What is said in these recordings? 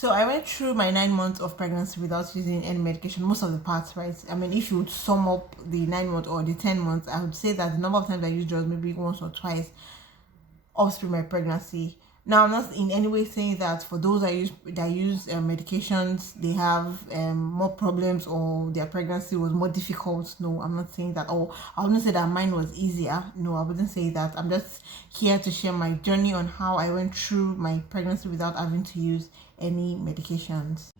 So I went through my 9 months of pregnancy without using any medication, most of the parts, right? I mean, if you would sum up the 9 months or the 10 months, I would say that the number of times I used drugs maybe once or twice offspring my pregnancy. Now, I'm not in any way saying that for those that use medications, they have more problems or their pregnancy was more difficult. No, I'm not saying that. Or I wouldn't say that mine was easier. No, I wouldn't say that. I'm just here to share my journey on how I went through my pregnancy without having to use any medications.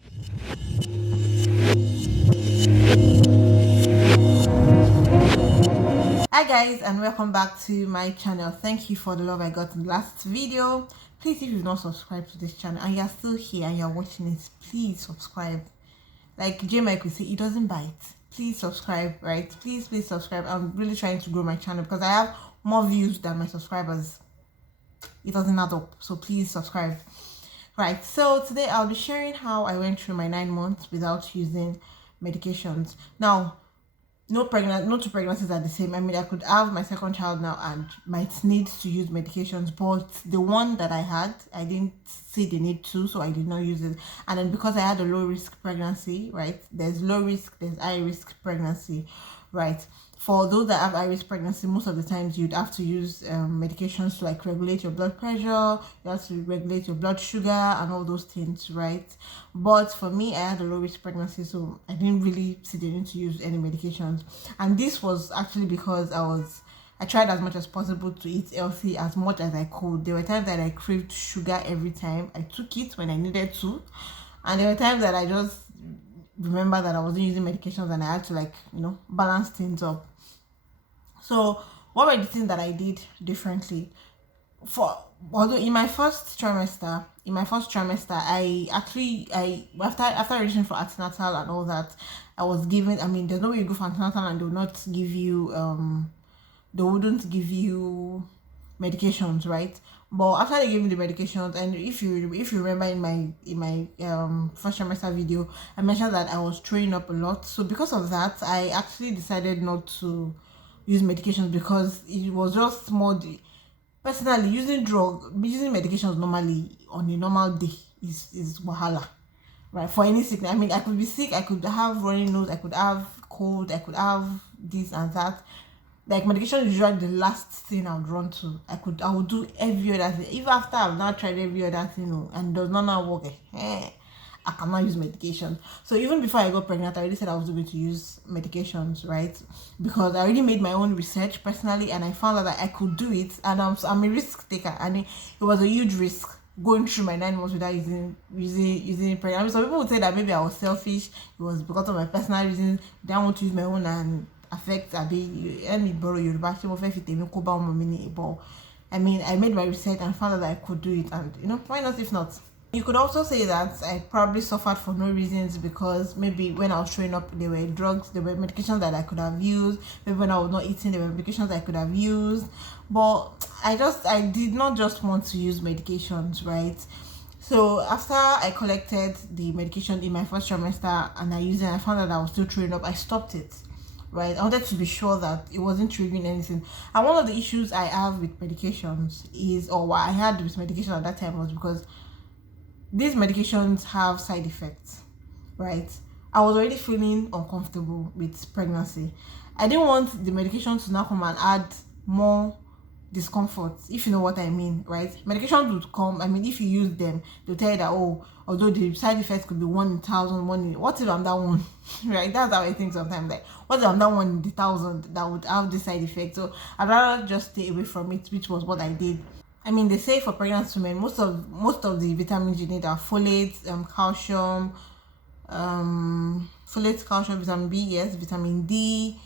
Hi guys, and welcome back to my channel. Thank you for the love I got in the last video. Please, if you've not subscribed to this channel and you're still here and you're watching it, please subscribe. Like J Mike would say, it doesn't bite. Please subscribe, right? Please subscribe. I'm really trying to grow my channel because I have more views than my subscribers. It doesn't add up, so please subscribe. Right, so today I'll be sharing how I went through my 9 months without using medications. Now, no two pregnancies are the same. I mean, I could have my second child now and might need to use medications, but the one that I had, I didn't see the need to, so I did not use it. And then because I had a low risk pregnancy, right? There's low risk, there's high risk pregnancy, right? For those that have high risk pregnancy, most of the times you'd have to use medications to like regulate your blood pressure, you have to regulate your blood sugar and all those things, right? But for me, I had a low risk pregnancy, so I didn't really see the need to use any medications. And this was actually because I tried as much as possible to eat healthy as much as I could. There were times that I craved sugar every time. I took it when I needed to. And there were times that I just remember that I wasn't using medications and I had to balance things up. So what were the things that I did differently? Although in my first trimester, I after reaching for antenatal and all that, I was given, I mean, there's no way you go for antenatal and they will not give you they wouldn't give you medications, right? But after they gave me the medications, and if you remember in my first trimester video, I mentioned that I was throwing up a lot. So because of that, I actually decided not to use medications because it was just more personally using medications normally on a normal day is wahala, right? For any sickness, I mean, I could be sick, I could have running nose, I could have cold, I could have this and that. Like, medication is usually the last thing I would run to. I would do every other thing. Even after I've now tried every other thing, and does not now work, I cannot use medication. So even before I got pregnant, I already said I was going to use medications, right? Because I already made my own research personally, and I found out that I could do it, and I'm a risk taker, and it was a huge risk going through my 9 months without using pregnant. I mean, some people would say that maybe I was selfish. It was because of my personal reasons. I didn't want to use my own and affect let me borrow your back. But I mean, I made my research and found out that I could do it, and why not if not? You could also say that I probably suffered for no reasons, because maybe when I was showing up, there were drugs, there were medications that I could have used. Maybe when I was not eating, there were medications I could have used. But I did not just want to use medications, right? So after I collected the medication in my first trimester and I used it, and I found that I was still throwing up, I stopped it. Right, I wanted to be sure that it wasn't triggering anything. And one of the issues I have with medications or what I had with medication at that time was because these medications have side effects, right? I was already feeling uncomfortable with pregnancy. I didn't want the medication to now come and add more discomfort, if you know what I mean, right? Medications would come, I mean, if you use them, they'll tell you that, although the side effects could be 1 in 1,000, what if I'm that one? Right? That's how I think sometimes. Like, what if I'm that 1 in 1,000 that would have the side effect? So I'd rather just stay away from it, which was what I did. I mean, they say for pregnant women, most of the vitamins you need are folate, calcium, vitamin B, yes, vitamin D,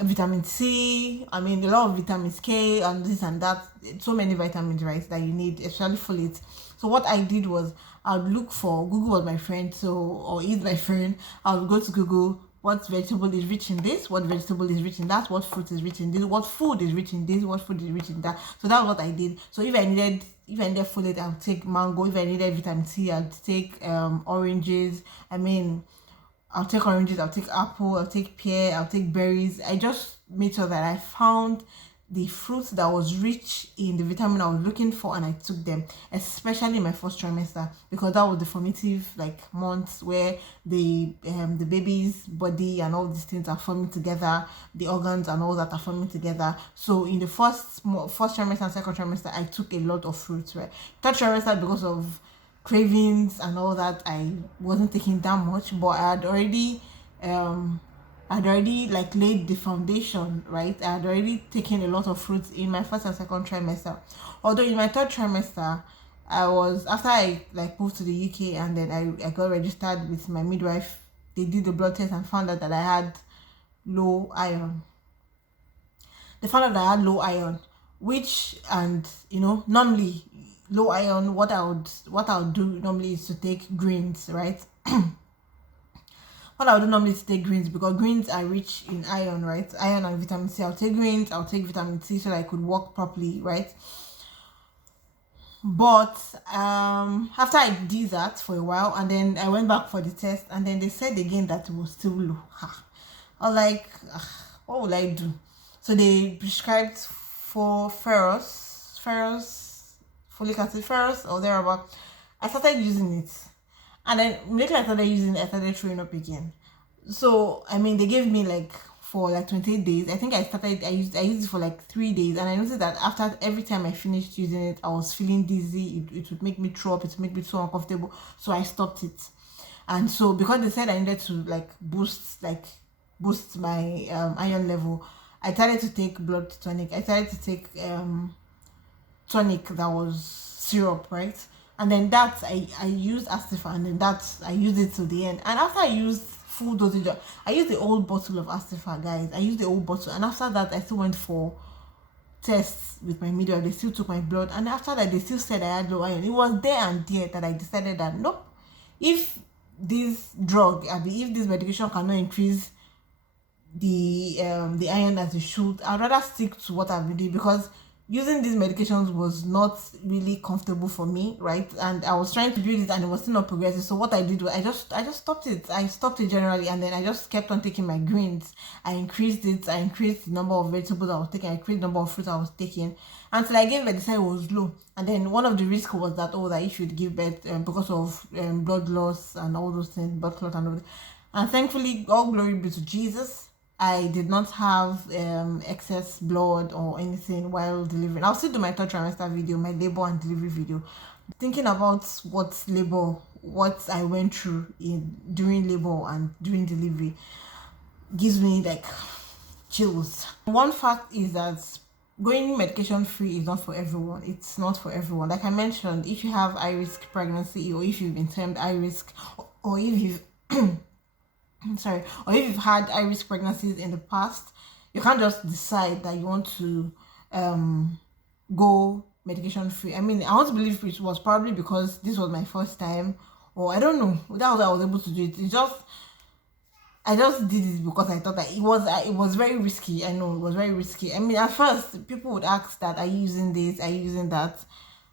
vitamin C, I mean, a lot of vitamins K and this and that, so many vitamins, right, that you need, especially folate. So what I did was I'd look for, Google was my friend, or he's my friend. I would go to Google, what vegetable is rich in this, what vegetable is rich in that, what fruit is rich in this, what food is rich in this, what food is rich in that. So that's what I did. So if I needed folate, I would take mango. If I needed vitamin C, I'd take oranges. I mean, I'll take oranges, I'll take apple, I'll take pear, I'll take berries. I just made sure that I found the fruits that was rich in the vitamin I was looking for, and I took them, especially in my first trimester, because that was the formative like months where the baby's body and all these things are forming together, the organs and all that are forming together. So in the first trimester and second trimester, I took a lot of fruits, right? Third trimester, because of cravings and all that, I wasn't taking that much, but I'd already like laid the foundation, right? I had already taken a lot of fruits in my first and second trimester. Although in my third trimester, after I like moved to the UK, and then I got registered with my midwife. They did the blood test and found out that I had low iron. They found out that I had low iron, which, and normally low iron, what I would do normally is to take greens, right? What I would do normally is to take greens, because greens are rich in iron, right? Iron and vitamin C. I'll take greens, I'll take vitamin C so that I could walk properly, right? But after I did that for a while, and then I went back for the test, and then they said again that it was still low. I was like, what will I do? So they prescribed for ferrous, folic acid, ferrous or thereabout. I started using it, and then immediately I started using it, I started throwing up again. So I mean, they gave me like for like 28 days. I think I used it for like 3 days, and I noticed that after every time I finished using it, I was feeling dizzy. It would make me throw up. It would make me so uncomfortable. So I stopped it. And so because they said I needed to like boost my iron level, I started to take blood tonic. I started to take tonic that was syrup, right? And then that I used Astifa, and then I used it till the end. And after I used full dosage, I used the old bottle of Astifa, guys. I used the old bottle, and after that I still went for tests with my midwife. They still took my blood, and after that they still said I had low iron. It was there and there that I decided that nope, if this medication cannot increase the iron as it should, I'd rather stick to what I've been doing, because using these medications was not really comfortable for me, right? And I was trying to do this, and it was still not progressing. So what I did was I just stopped it. I stopped it generally, and then I just kept on taking my greens. I increased it. I increased the number of vegetables I was taking. I increased the number of fruits I was taking, until I gave birth. They said it was low. And then one of the risks was that that you should give birth because of blood loss and all those things, blood clot and all that. And thankfully, all glory be to Jesus, I did not have excess blood or anything while delivering. I'll still do my third trimester video, my labor and delivery video, thinking about what I went through during labor and during delivery gives me like chills. One fact is that going medication free is not for everyone. It's not for everyone. Like I mentioned, if you have high risk pregnancy, or if you've been termed high risk, or if you've or if you've had high risk pregnancies in the past, you can't just decide that you want to go medication free. I mean, I want to believe it was probably because this was my first time, or I don't know. That was how I was able to do it. I just did it because I thought that it was very risky. I know it was very risky. I mean, at first people would ask that, are you using this? Are you using that?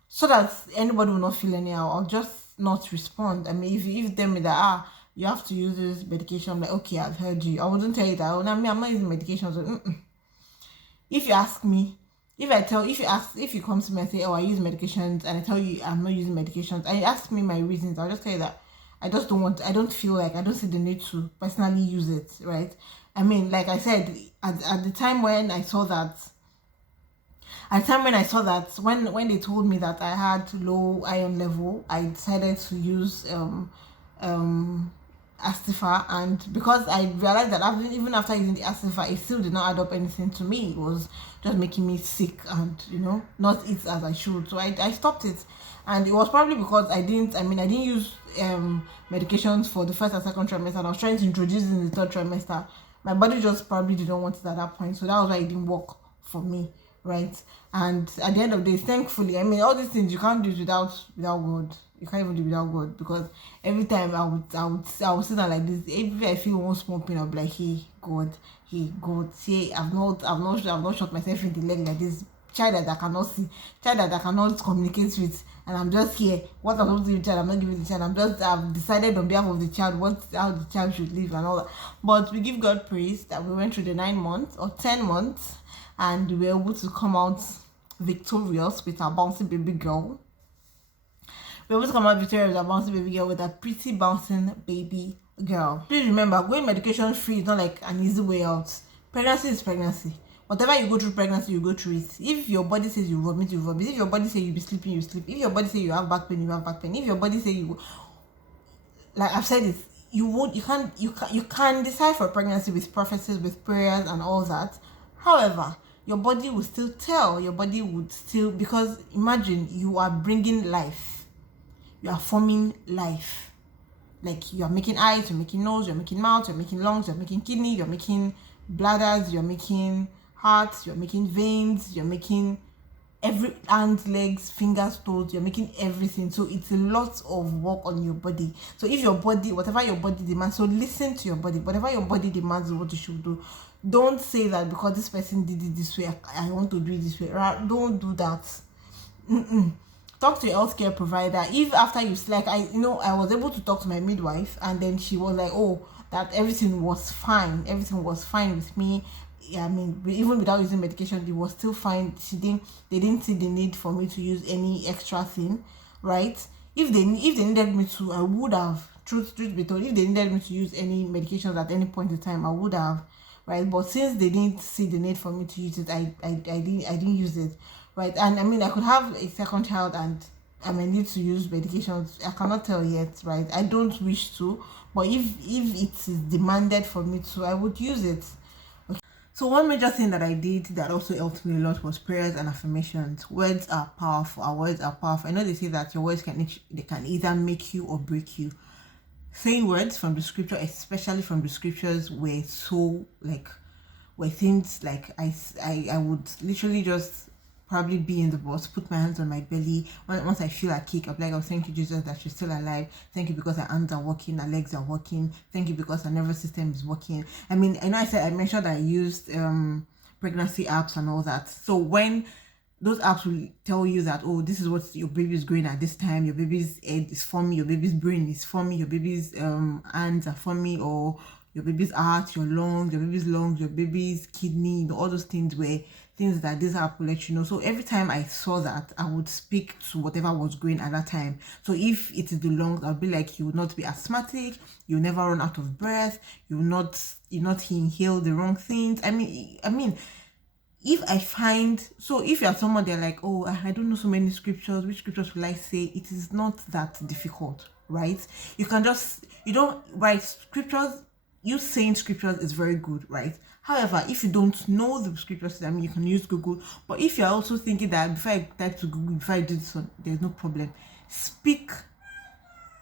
So that anybody will not feel anyhow. I'll just not respond. I mean, if you tell me that you have to use this medication, I'm like, okay, I've heard you. I wouldn't tell you that. I'm not using medication. So, if you ask me, if you come to me and say, oh, I use medications, and I tell you I'm not using medications, and you ask me my reasons, I'll just tell you that I don't feel like, I don't see the need to personally use it, right? I mean, like I said, at the time when I saw that, when they told me that I had low iron level, I decided to use Astifa, and because I realized that even after using the Astifa, it still did not add up anything to me. It was just making me sick and not eat as I should. So I stopped it, and it was probably because I didn't use medications for the first and second trimester, and I was trying to introduce it in the third trimester. My body just probably didn't want it at that point, so that was why it didn't work for me, right? And at the end of the day, thankfully, I mean, all these things you can't do without God. You can't even do without God, because every time I would sit down like this. If I feel one small pain, I'll be like, hey God, see, I've not shot myself in the leg like this. Child that I cannot see, child that I cannot communicate with, and I'm just here. What I'm supposed to give the child, I'm not giving the child. I've decided on behalf of the child how the child should live and all that. But we give God praise that we went through the 9 months or 10 months, and we were able to come out victorious with our bouncy baby girl. We were able to come out victorious with our bouncy baby girl, with a pretty bouncing baby girl. Please remember, going medication free is not like an easy way out. Pregnancy is pregnancy. Whatever you go through pregnancy, you go through it. If your body says you vomit, you vomit. If your body says you be sleeping, you sleep. If your body says you have back pain, you have back pain. If your body says you, like I've said it, you can decide for pregnancy with prophecies, with prayers and all that. However, your body will still tell. Your body would still, because imagine you are bringing life. You are forming life. Like you are making eyes, you're making nose, you're making mouth, you're making lungs, you're making kidney, you're making bladders, you're making hearts, you're making veins, you're making every hand, legs, fingers, toes, you're making everything. So it's a lot of work on your body. So if your body, whatever your body demands, so listen to your body. Whatever your body demands is what you should do. Don't say that because this person did it this way, I want to do it this way. Right? Don't do that. Talk to your healthcare provider. If after you like, I was able to talk to my midwife, and then she was like, oh, that everything was fine. Everything was fine with me. I mean, even without using medication, it was still fine. They didn't see the need for me to use any extra thing, right? If they needed me to, I would have. Truth be told, if they needed me to use any medications at any point in time, I would have, right? But since they didn't see the need for me to use it, I didn't use it, right? And I mean, I could have a second child and I may need to use medications. I cannot tell yet, right? I don't wish to, but if it is demanded for me to, I would use it. So one major thing that I did that also helped me a lot was prayers and affirmations. Words are powerful. Our words are powerful. I know they say that your words can either make you or break you. Saying words from the scripture, especially from the scriptures, were things like I would literally just probably be in the bus, put my hands on my belly. Once I feel a kick, I'm like, oh, thank you, Jesus, that you're still alive. Thank you because our hands are working, our legs are working. Thank you because our nervous system is working. I mean, I know I mentioned I used pregnancy apps and all that. So when those apps will tell you that, oh, this is what your baby is growing at this time, your baby's head is forming, your baby's brain is forming, your baby's hands are forming, or your baby's heart, your lungs, your baby's kidney, all those things were things that this app will let you know. So every time I saw that, I would speak to whatever was going at that time. So if it is the lungs, I'll be like, you will not be asthmatic, you'll never run out of breath, you'll not inhale the wrong things. I mean, if I find, so if you're someone they're like, oh, I don't know so many scriptures, which scriptures will I say? It is not that difficult, right? You don't write scriptures. You saying scriptures is very good, right? However, if you don't know the scriptures, I mean, you can use Google. But if you're also thinking that before I type to Google, before I do this one, there's no problem. Speak,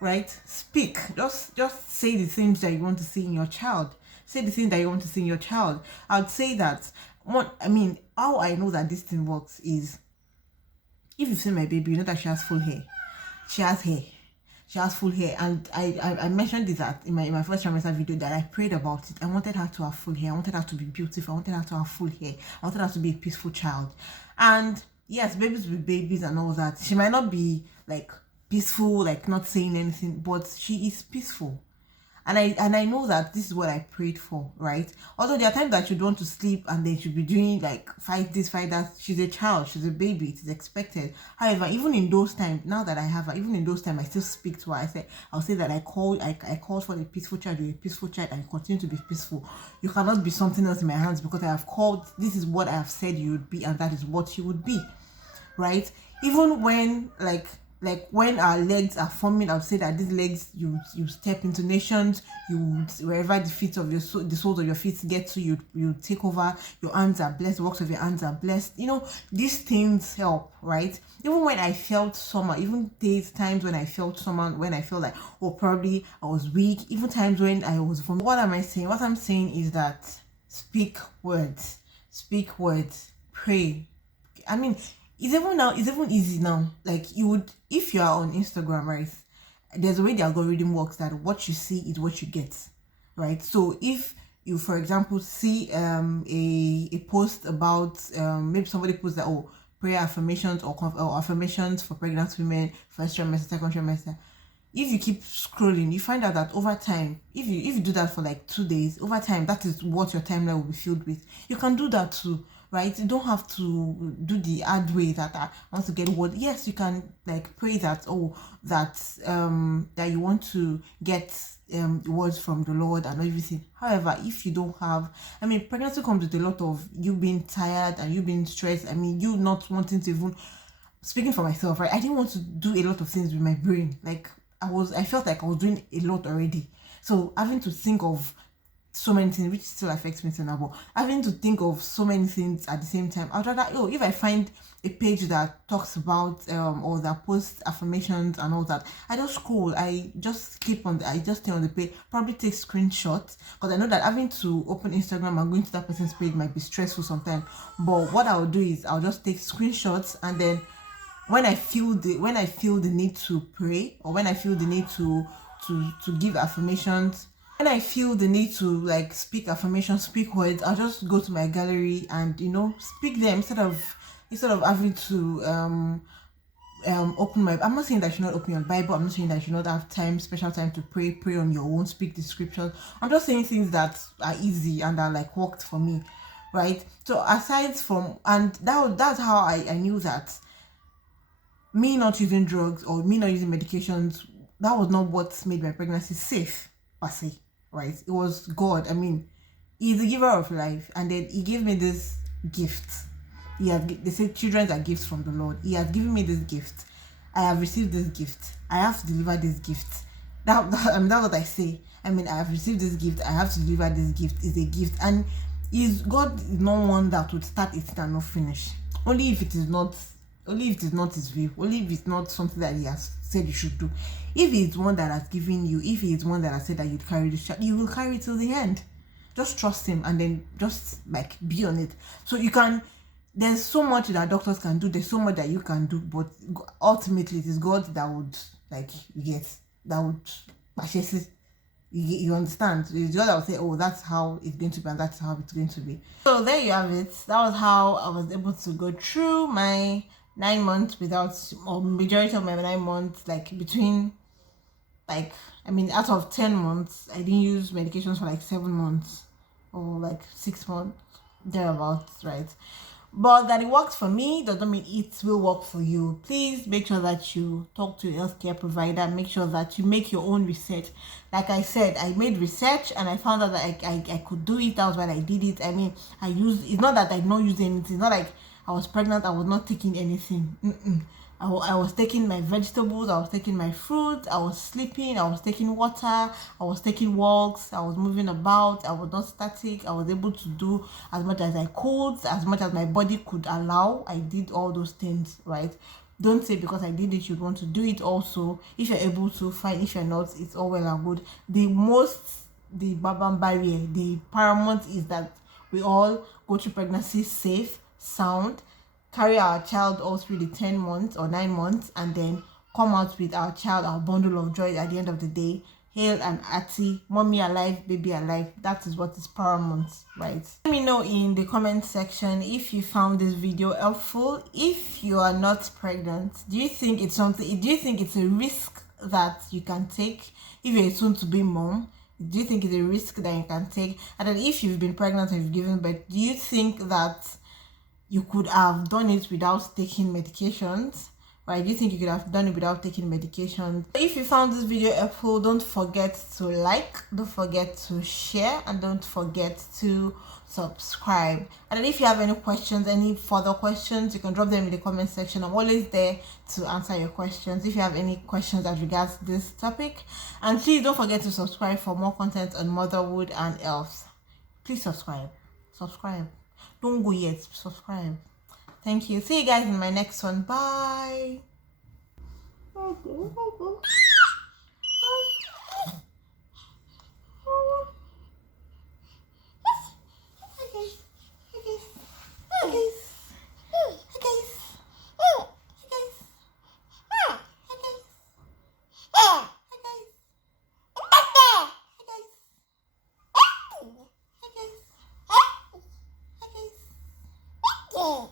right? Speak. Just say the things that you want to see in your child. Say the thing that you want to see in your child. I'd say that how I know that this thing works is, if you've seen my baby, you know that she has full hair. She has full hair, and I mentioned this in my first trimester video that I prayed about it. I wanted her to have full hair. I wanted her to be beautiful. I wanted her to have full hair. I wanted her to be a peaceful child. And yes, babies will be babies and all that. She might not be like peaceful, like not saying anything, but she is peaceful. And I know that this is what I prayed for, right? Although there are times that she'd want to sleep and then she'd be doing like fight this, fight that. She's a child, she's a baby, it is expected. However, even in those times, now that I have her, even in those times, I still speak to her. I'll say that I called for a peaceful child. You're a peaceful child and continue to be peaceful. You cannot be something else in my hands, because I have called, this is what I have said you would be, and that is what you would be, right? Even when like when our legs are forming, I would say that these legs, you step into nations, wherever the feet of the soles of your feet get to, you take over. Your hands are blessed, the works of your hands are blessed. These things help, right? Even when I felt somehow, even times when I felt somehow, when I felt like, oh, probably I was weak, even times when I was vomiting. What am I saying? What I'm saying is that speak words, pray. I mean, it's even easy now. Like, if you are on Instagram, right, there's a way the algorithm works, that what you see is what you get, right? So if you, for example, see a post about maybe somebody posts that, oh, prayer affirmations or affirmations for pregnant women, first trimester, second trimester. If you keep scrolling, you find out that over time, if you do that for like 2 days, over time, that is what your timeline will be filled with. You can do that too, right? You don't have to do the hard way that I want to get word. Yes, you can like pray that, oh, that that you want to get words from the Lord and everything. However, if you don't have, I mean, pregnancy comes with a lot of you being tired and you being stressed. I mean, you not wanting to even, speaking for myself, right? I didn't want to do a lot of things with my brain. Like I felt like I was doing a lot already. So having to think of so many things, which still affects me till now, but having to think of so many things at the same time, I'd rather, oh, if I find a page that talks about or that posts affirmations and all that, I just scroll, I just keep on I just stay on the page, probably take screenshots, because I know that having to open Instagram and going to that person's page might be stressful sometimes. But what I'll do is I'll just take screenshots, and then when I feel the need to pray, or when I feel the need to give affirmations, when I feel the need to like speak affirmations, speak words, I'll just go to my gallery and speak them instead of having to open my, I'm not saying that you should not open your Bible, I'm not saying that you should not have special time to pray on your own, speak the scriptures. I'm just saying things that are easy and that like worked for me, right? So aside from, and that's how I knew that me not using drugs or me not using medications, that was not what made my pregnancy safe per se, right? It was God. I mean, He's the giver of life, and then He gave me this gift. They say children are gifts from the Lord. He has given me this gift. I have received this gift. I have to deliver this gift. That's what I say. I mean, I have received this gift. I have to deliver this gift. It's a gift, and God is not one that would start it and not finish. Only if it is not His will, only if it's not something that He has said you should do. If He's one that has given you, if He is one that has said that you'd carry this child, you will carry it till the end. Just trust Him, and then just like be on it. So you can, there's so much that doctors can do, there's so much that you can do, but ultimately it is God that would that would purchase it. You understand? It's God that will say, oh, that's how it's going to be, and that's how it's going to be. So there you have it. That was how I was able to go through my 9 months without, or majority of my 9 months, like between, like, I mean, out of 10 months, I didn't use medications for like 7 months or like 6 months, thereabouts, right? But that it worked for me doesn't mean it will work for you. Please make sure that you talk to your healthcare provider. Make sure that you make your own research. Like I said, I made research and I found out that I could do it. That was when I did it. I mean, it's not that I did not use anything. It's not like I was pregnant, I was not taking anything. I was taking my vegetables, I was taking my fruit, I was sleeping, I was taking water, I was taking walks, I was moving about, I was not static. I was able to do as much as I could, as much as my body could allow. I did all those things, right? Don't say because I did it, you'd want to do it also. If you're able to, fine. If you're not, it's all well and good. The babam barrier, the paramount is that we all go through pregnancy safe, sound, carry our child all through the 10 months or 9 months, and then come out with our child, our bundle of joy at the end of the day, hale and hearty, mommy alive, baby alive. That is what is paramount, right? Let me know in the comment section if you found this video helpful. If you are not pregnant, do you think it's a risk that you can take if you're soon to be mom? Do you think it's a risk that you can take? And then if you've been pregnant and you've given birth, do you think that you could have done it without taking medications? Right? Do you think you could have done it without taking medications? If you found this video helpful, don't forget to like, don't forget to share, and don't forget to subscribe. And then if you have any questions, any further questions, you can drop them in the comment section. I'm always there to answer your questions if you have any questions as regards this topic. And please don't forget to subscribe for more content on motherhood and health. Please subscribe. Don't go yet, subscribe. Thank you. See you guys in my next one. Bye. Yeah.